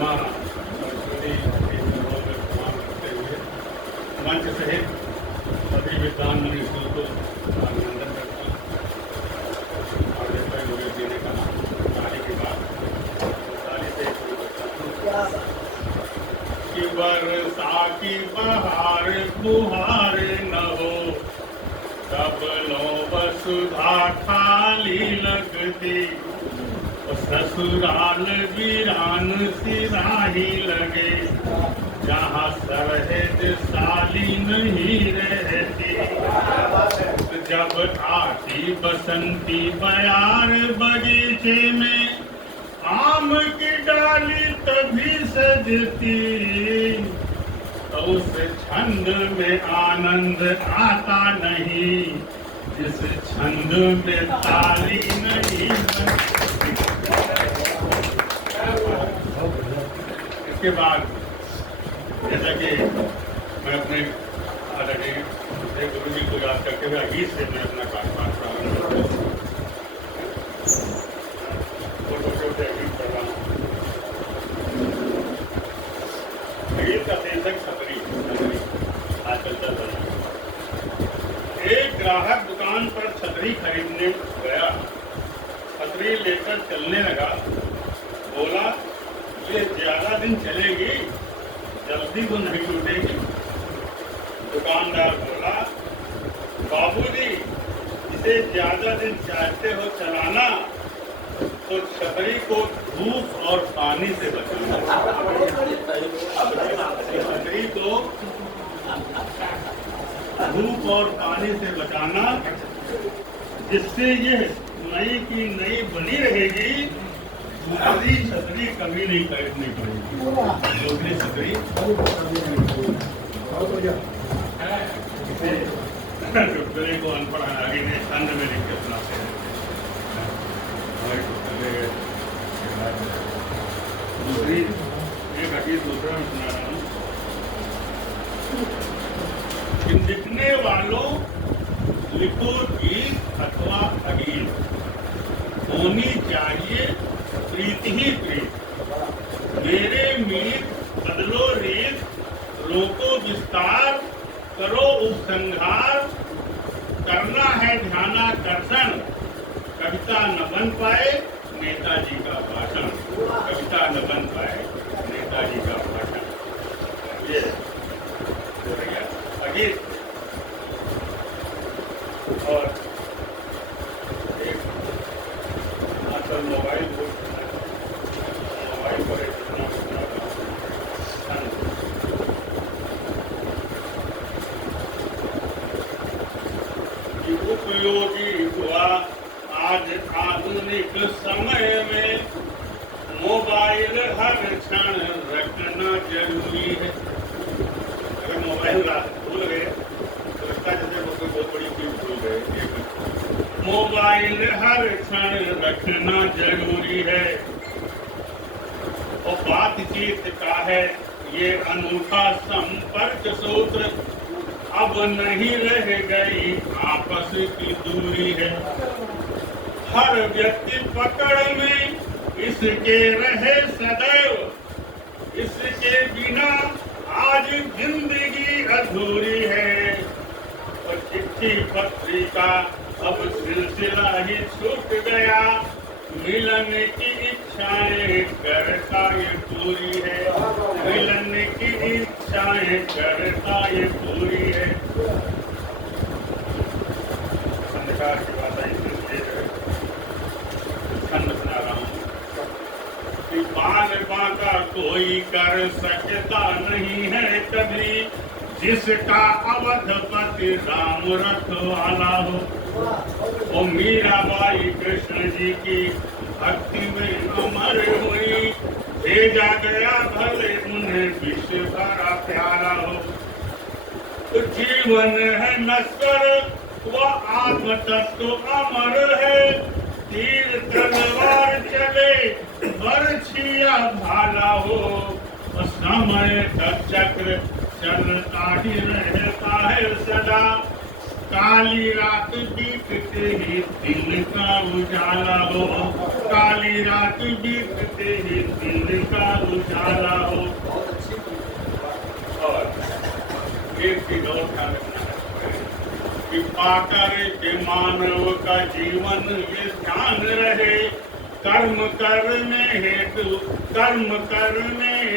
माँ सरस्वती के चरणों में प्रणाम करते हुए मंच सहित सभी विद्वान मनीषियों को अभिनंदन करता हूँ। और जैसा योगी जी ने कहा ताली की बात, ताली से शुरू करता हूँ कि बरसा की बहार फुहार न हो, तब लो वसुधा खाली लगती, ससुराल वीरान सिराही लगे, जहाँ सहज साली नहीं रहती। जब आती बसंती बयार बगीचे में, आम की डाली तभी सजती, तो उस छंद में आनंद आता नहीं, जिस छंद में ताली नहीं बनती। इसके बाद जैसा कि मैं अपने आदरणीय गुरु जी को याद करते हुए गीत से मैं अपना कार्यक्रम प्रारंभ करता हूँ। गीत कर रहा हूँ। गीत का शीर्षक छतरी आजकल चल रहा है। एक ग्राहक दुकान पर छतरी खरीदने गया, छतरी लेकर चलने लगा, बोला ये ज्यादा दिन चलेगी, जल्दी तो नहीं टूटेगी। दुकानदार बोला बाबूजी इसे ज्यादा दिन चाहते हो चलाना तो छतरी को धूप और पानी से बचाना। छतरी को धूप और पानी से बचाना, जिससे ये नई की नई बनी रहेगी, दूसरी छतरी कभी नहीं खरीदनी पड़ेगी। दूसरी छतरी टुकड़े को अनपढ़ आगे ने छंद में लिख के सुनाते हैं। दूसरी एक हकीकत दूसरा में सुना रहा हूँ। लिखने वालों लिखो गीत अथवा अगीत, होनी चाहिए प्रीति ही प्रीत। मेरे मीत बदलो रीत, रोको विस्तार, करो उपसंहार, करना है ध्यानाकर्षण, कविता न बन पाए नेताजी का भाषण। कविता न बन पाए नेताजी का भाषण। ये अगीत और एक आजकल मोबाइल पर एक उपयोगी हुआ आज आधुनिक समय में, मोबाइल हर क्षण रखना जरूरी है। अगर मोबाइल भूल गए तो लगता जैसे कोई बहुत बड़ी चीज भूल गए। मोबाइल हर क्षण रखना जरूरी है, और बातचीत का है ये अनूठा संपर्क सूत्र, अब नहीं रह गई आपस की दूरी है। हर व्यक्ति पकड़ में इसके रहे सदैव, इसके बिना आज जिंदगी अधूरी है। और चिट्ठी पत्रिका अब सिलसिला ही छूट गया, मिलन की इच्छाएं करता ये पूरी है। मिलन की इच्छाएं करता ये पूरी है। अंधकार की बात आई छंद बना रहा हूँ कि बाल बांका कोई कर सकता नहीं है कभी, जिसका अवधपति राम रखवाला हो। वो मीराबाई कृष्ण जी की भक्ति में अमर हुई, भेजा गया भले उन्हें विश्व भरा प्यारा हो। तो जीवन है नश्वर वो आत्म तत्व अमर है, तीर तलवार चले बरछिया भाला हो। समय का चक्र चलता ही रहता है सदा, काली रात बीतते ही दिन का उजाला हो। काली रात बीतते ही दिन का उजाला हो। और एक चीज और ध्यान रखना है कि पाकर के मानव का जीवन ये ध्यान रहे, कर्म करने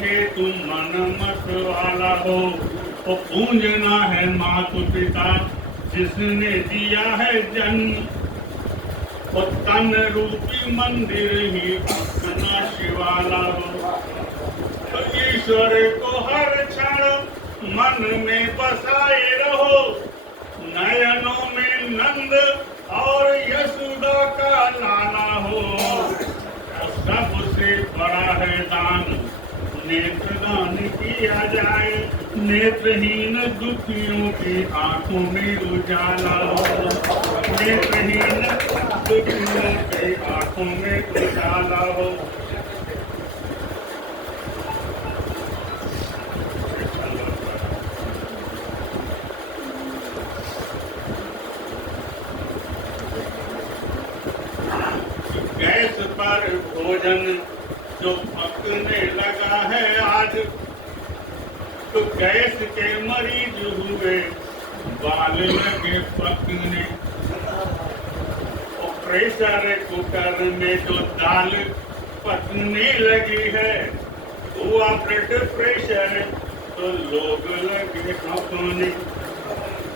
हेतु मन मत वाला हो। तो पूजना है मातु पिता जिसने दिया है जन्म, और तन रूपी मंदिर ही अपना शिवाला हो। तो ईश्वर को हर क्षण मन में बसाए रहो, नयनों में नंद और यशोदा का लाला हो। सबसे बड़ा है दान नेत्रदान किया जाए, नेत्रहीन दुखियों की आंखों में उजाला हो। नेत्रहीन दुखियों की आंखों में उजाला हो। गैस पर भोजन जो पकने लगा है आज, तो गैस के मरीज हुए बाल लगे पकने। और प्रेशर कुकर में जो दाल पकने लगी है, हुआ ब्लड प्रेशर तो लोग लगे अपने,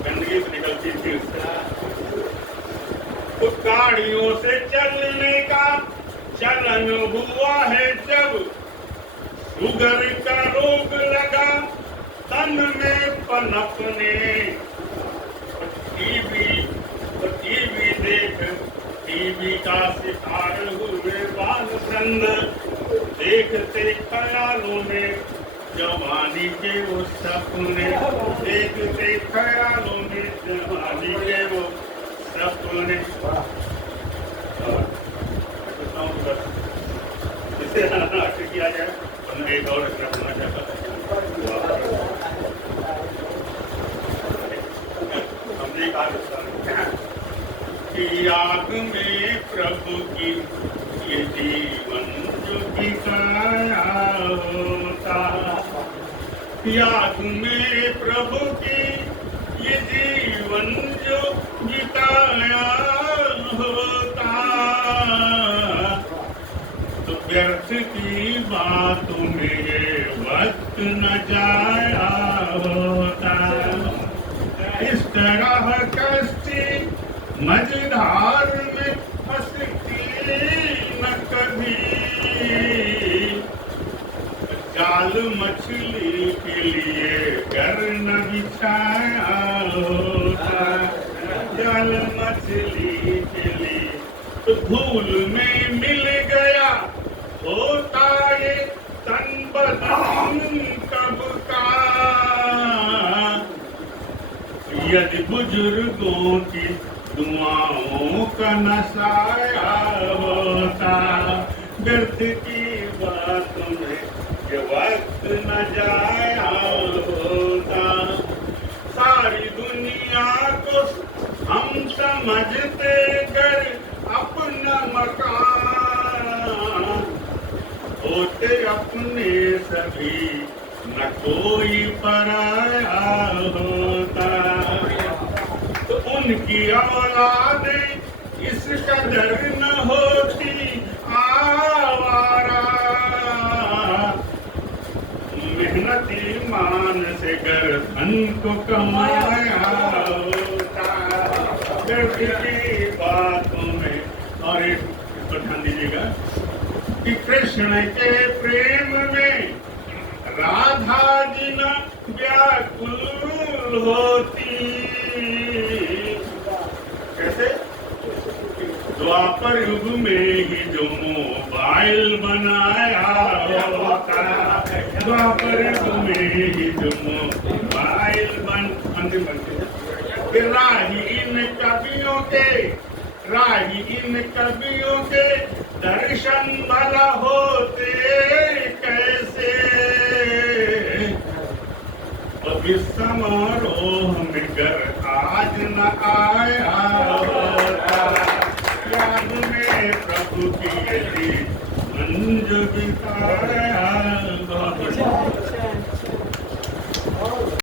गंदगी निकलती थी उससे। तो गाड़ियों से चलने का चलन हुआ है जब, शुगर का रोग लगा तन में पनपने। टीवी देख टीवी का शिकार हुए बाल चंद, देखते ख्यालों में जवानी के वो सपने, देखते ख्यालों में जवानी के वो सपने। इसे किया जाए तो मैं एक और रखना चाहता था। हमने कहा कि याद में प्रभु की ये जीवन जो बिताया होता, याद में प्रभु की ये जीवन जो बिताया होता, तो व्यर्थ की बातों में ये वक्त न जाया होता। इस तरह कश्ती मझधार में फंसती न कभी, जाल मछली के लिए घर न बिछाया होता, जाल मछली के लिए तो धूल में मिल गया होता ये तन बदन कब का। यदि बुजुर्गों की दुआओं का नशाया होता, व्यर्थ की बातों में ये वक्त न जाया होता। सारी दुनिया को हम समझते कर अपना मकान, होते अपने सभी न कोई पराया होता। तो उनकी औलादें इस कदर न होती आवारा, मेहनती मान से गर्दन को कमाया होता। की बातों में और एक ध्यान दीजिएगा कि कृष्ण के प्रेम में राधा जी न व्याकुल होती। कैसे? द्वापर युग में ही जो मोबाइल बनाया होता, द्वापर युग में ही जो मोबाइल अंतिम बनते, राही इन कवियों के दर्शन भला होते कैसे। अभी समारोह में घर आज न आया होता, याद में प्रभु की मंज बिकार